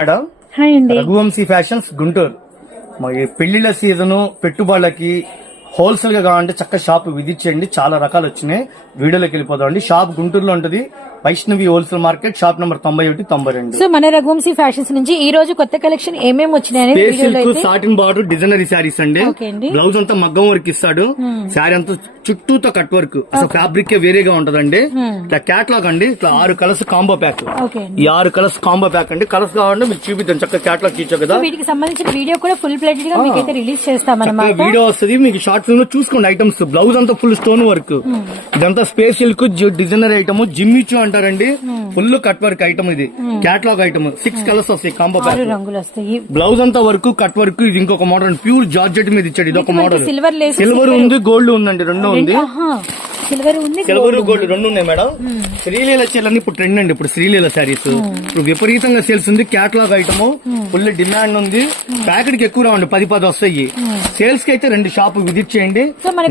Madam hi అండి. Raghuvanshi fashions Guntur. మరి పెళ్లిళ్ల season పెట్టుబడులకి wholesale గా కావాలంటే చక్క షాప్ విజిట్ చేయండి. చాలా రకాలు వచ్చినాయి. వీడియోలోకి వెళ్ళిపోదామండి. షాప్ గుంటూరులో ఉంటుంది. Vaishnavi wholesale market, shop number 91, 92. So మన రఘువంశీ ఫ్యాషన్స్ నుంచి ఈ రోజు కొత్త కలెక్షన్ ఏమేమి వచ్చినాయి? సాటిన్ బార్డర్ డిజైనరీ శారీస్ అండి. బ్లౌజ్ అంతా మగ్గం వర్క్ ఇస్తాడు. శారీ అంతా చుట్టూతో కట్ వర్క్. అసలు ఫ్యాబ్రిక్ వేరేగా ఉంటదండి. ఇట్లా క్యాట్లాగ్ అండి. ఇట్లా 6 కలర్స్ కాంబో ప్యాక్. ఈ 6 కలర్స్ కాంబో ప్యాక్ అండి. కలర్స్ కావాలంటే మీకు చూపిద్దాం. చక్కగా క్యాట్లాగ్ ఇచ్చావు కదా. వీటికి సంబంధించిన వీడియో కూడా ఫుల్ ప్లేటెడ్ గా మీకైతే రిలీజ్ చేస్తామన్నమాట. వీడియో వస్తుంది మీకు. షార్ట్ ఫిల్మ్ లో చూసుకోండి ఐటమ్స్. బ్లౌజ్ అంతా ఫుల్ స్టోన్ వర్క్. ఇదంతా స్పేస్ సిల్క్ డిజైనర్ ఐటమ్. జిమ్మిచ్చు అంటారండి. Full cut work item. ఇది క్యాట్లాగ్ ఐటమ్. 6 కలర్స్ వస్తాయి కాంబో ప్యాక్. బ్లౌజ్ అంతా వర్క్, కట్ వర్క్. ఇది ఇంకొక మోడల్ ప్యూర్ జార్జెట్ మీద ఇచ్చాడు. ఇది ఒక మోడల్. సిల్వర్ ఉంది, గోల్డ్ ఉందండి. రెండు ఉంది. సిల్వర్ గోల్డ్ రెండు ఉన్నాయి మేడం. శ్రీలీల చీరలన్నీ ఇప్పుడు ట్రెండ్ అండి. ఇప్పుడు శ్రీలీల శారీస్ ఇప్పుడు విపరీతంగా సేల్స్ ఉంది. క్యాట్లాగ్ ఐటమ్ ఫుల్ డిమాండ్ ఉంది. ప్యాకెట్ కి ఎక్కువ రావండి. 10 వస్తాయి. సేల్స్ కి అయితే 2 షాప్ విజిట్ చేయండి.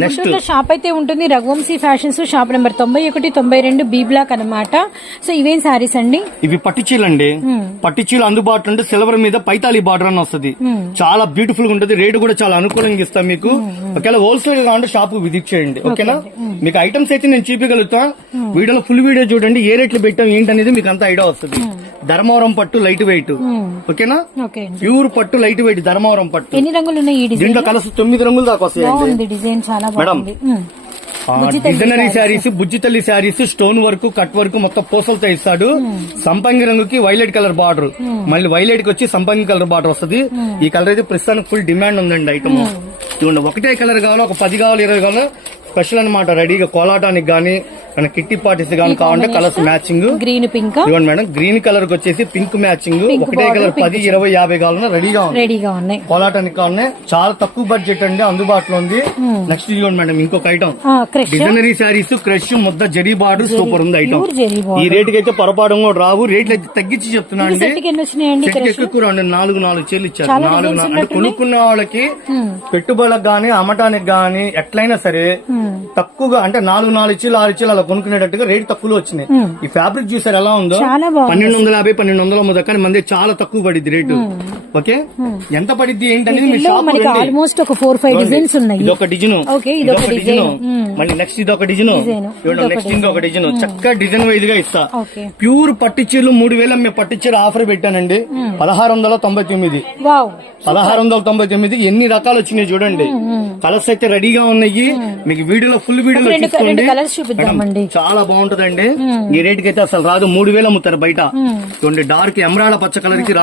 నెక్స్ట్ షాప్ అయితే ఉంటుంది Raghuvanshi fashions, shop number 91, 92 B block అన్నమాట. సో ఇవేం శారీస్ అండి? ఇవి పట్టు చీరలు అండి. పట్టు చీరలు అందుబాటులో ఉంటే సిల్వర్ మీద పైతాలి బార్డర్ అని వస్తుంది. చాలా బ్యూటిఫుల్ గా ఉంటుంది. రేటు కూడా చాలా అనుకూలంగా ఇస్తాం మీకు. ఒకవేళ హోల్సేల్ గా ఉంటే షాప్ విజిట్ చేయండి. ఓకేనా? మీకు ఐటమ్స్ అయితే నేను చూపించగలుగుతా. వీడియోలో ఫుల్ వీడియో చూడండి. ఏ రేట్లు పెట్టాం ఏంటనేది మీకు అంతా ఐడియా వస్తుంది. ధర్మవరం పట్టు లైట్ వెయిట్. ఓకేనా? ప్యూర్ పట్టు లైట్ వెయిట్ ధర్మవరం పట్టు. ఎన్ని రంగులు ఉన్నాయి? దీంట్లో కలర్స్ 9 రంగులు దాకా వస్తాయి. డిజైన్ చాలా బాగుంది. డిజైనరీ శారీస్, బుజ్జితల్లి sarees, stone work, cut work మొత్తం పూసలతో ఇస్తాడు. సంపంగి రంగుకి వైలెట్ కలర్ బార్డర్. మళ్ళీ వైలెట్ కి వచ్చి సంపంగి కలర్ బార్డర్ వస్తుంది. ఈ కలర్ అయితే ప్రస్తుతానికి ఫుల్ డిమాండ్ ఉందండి ఐటమ్. చూడండి, ఒకటే కలర్ కావాలో, ఒక 10 కావాలి, 20 కావాలో స్పెషల్ అనమాట. రెడీగా కోలాటానికి గానీ కిట్టి పార్టీస్ గానీ కావాలంటే కలర్స్ మ్యాచింగ్. Green, pink. ఇవ్వండి మేడం. గ్రీన్ కలర్ కి వచ్చేసి పింక్ మ్యాచింగ్. ఒకటే కలర్ 10, 20, 50 కావాలన్నా రెడీగా ఉన్నాయి. కోలాటానికి కావాలన్నా చాలా తక్కువ బడ్జెట్ అండి, అందుబాటులో ఉంది. నెక్స్ట్ ఇవ్వండి మేడం ఇంకొక ఐటమ్. డిజైనరీ శారీస్, క్రష్ ముద్ద జరీ బార్డర్ సూపర్ ఉంది ఐటమ్. ఈ రేట్ కి అయితే పొరపాటు కూడా రావు. రేట్లు అయితే తగ్గించి చెప్తున్నా అండి. ఎక్కువ 4 చీరలు ఇచ్చారు. 4 అంటే కొనుక్కున్న వాళ్ళకి పెట్టుబడులకు గానీ అమ్మటానికి గానీ ఎట్లయినా సరే తక్కువగా, అంటే 4 చీరలు 6 చీరలు అలా కొనుక్కునేటట్టుగా రేట్ తక్కువలో వచ్చినాయి. ఈ ఫ్యాబ్రిక్ చూసారు ఎలా ఉందో. 1250, 1200 అమ్ముతా. కానీ మంది చాలా తక్కువ పడిద్ది రేటు. ఓకే, ఎంత పడిద్ది ఏంటనేది మీ షాప్ ఆల్మోస్ట్ ఒక 4-5 డిజైన్స్ ఉన్నాయి. ఇదొక డిజైన్, ఇదొక డిజైన్, మళ్ళీ నెక్స్ట్ ఇదొక డిజైన్, నెక్స్ట్ ఇంకొక డిజైన్. చక్కగా డిజైన్ వైజ్ గా ఇస్తా. ప్యూర్ పట్టు చీరలు 3000 అమ్మే పట్టు చీర ఆఫర్ పెట్టానండి. 1699. 1699. ఎన్ని రకాలు వచ్చినాయి చూడండి. కలర్స్ అయితే రెడీగా ఉన్నాయి. మీకు వీడియోలో ఫుల్ వీడియోలో చూసుకోండి. చాలా బాగుంటదండి. ఈ రేట్ కి అయితే అసలు రాదు. 3000 అమ్ముతారు బయట. డార్క్ ఎమరాల్డ్ పచ్చ కలర్ కి